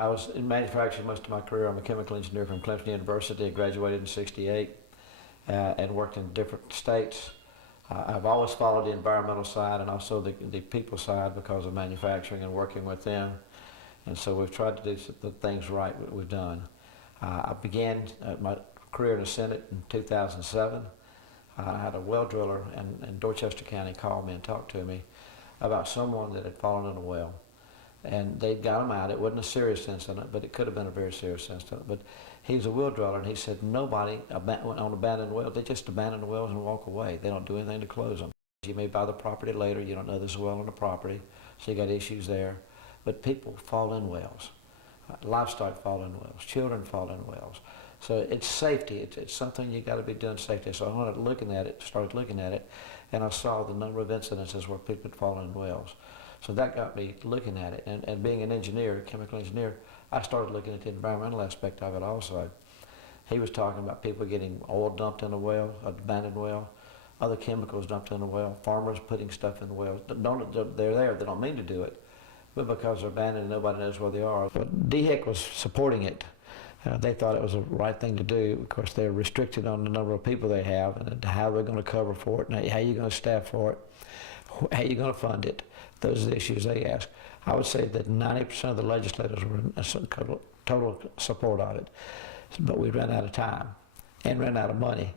I was in manufacturing most of my career. I'm a chemical engineer from Clemson University. I graduated in '68 and worked in different states. I've always followed the environmental side and also the people side because of manufacturing and working with them. And so we've tried to do the things right that we've done. I began my career in the Senate in 2007. I had a well driller in Dorchester County call me and talk to me about someone that had fallen in a well. And they'd got him out. It wasn't a serious incident, but it could have been a very serious incident. But he was a well driller, and he said nobody on abandoned wells, they just abandon the wells and walk away. They don't do anything to close them. You may buy the property later. You don't know there's a well on the property, so you got issues there. But people fall in wells. Livestock fall in wells. Children fall in wells. So it's safety. It's something you got to be doing safety. So I started looking at it, and I saw the number of incidences where people had fallen in wells. So that got me looking at it. And being an engineer, a chemical engineer, I started looking at the environmental aspect of it also. He was talking about people getting oil dumped in a well, an abandoned well, other chemicals dumped in a well, farmers putting stuff in the wells. They're there, they don't mean to do it, but because they're abandoned and nobody knows where they are. But DHEC was supporting it. They thought it was the right thing to do. Of course, they're restricted on the number of people they have and how they're going to cover for it, and how you're going to staff for it, how you're going to fund it. Those are the issues they ask. I would say that 90% of the legislators were in total support of it, but we ran out of time and ran out of money.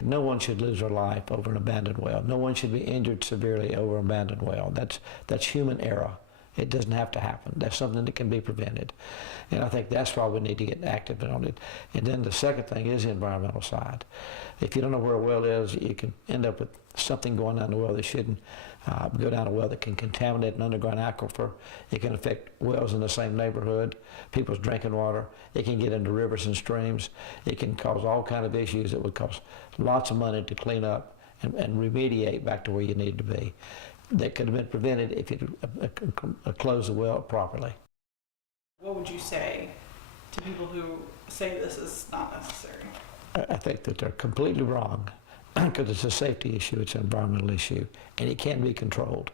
No one should lose their life over an abandoned well. No one should be injured severely over an abandoned well. That's human error. It doesn't have to happen. That's something that can be prevented. And I think that's why we need to get active on it. And then the second thing is the environmental side. If you don't know where a well is, you can end up with something going down the well that shouldn't go down a well that can contaminate an underground aquifer. It can affect wells in the same neighborhood, people's drinking water. It can get into rivers and streams. It can cause all kinds of issues that would cost lots of money to clean up and remediate back to where you need to be. That could have been prevented if you closed the well properly. What would you say to people who say this is not necessary? I think that they're completely wrong because it's a safety issue, it's an environmental issue, and it can be controlled.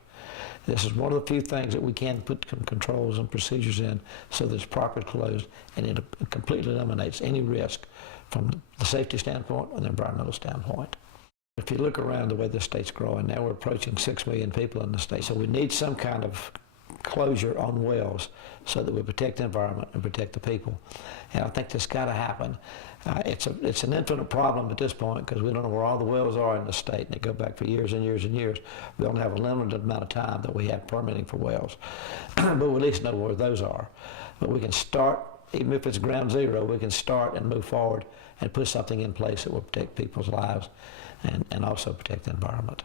This is one of the few things that we can put controls and procedures in so that it's properly closed, and it completely eliminates any risk from the safety standpoint or the environmental standpoint. If you look around the way the state's growing, now we're approaching 6 million people in the state, so we need some kind of closure on wells so that we protect the environment and protect the people. And I think that's got to happen. It's an infinite problem at this point because we don't know where all the wells are in the state, and they go back for years and years and years. We only have a limited amount of time that we have permitting for wells, but we at least know where those are. But we can start, even if it's ground zero, we can start and move forward and put something in place that will protect people's lives and also protect the environment.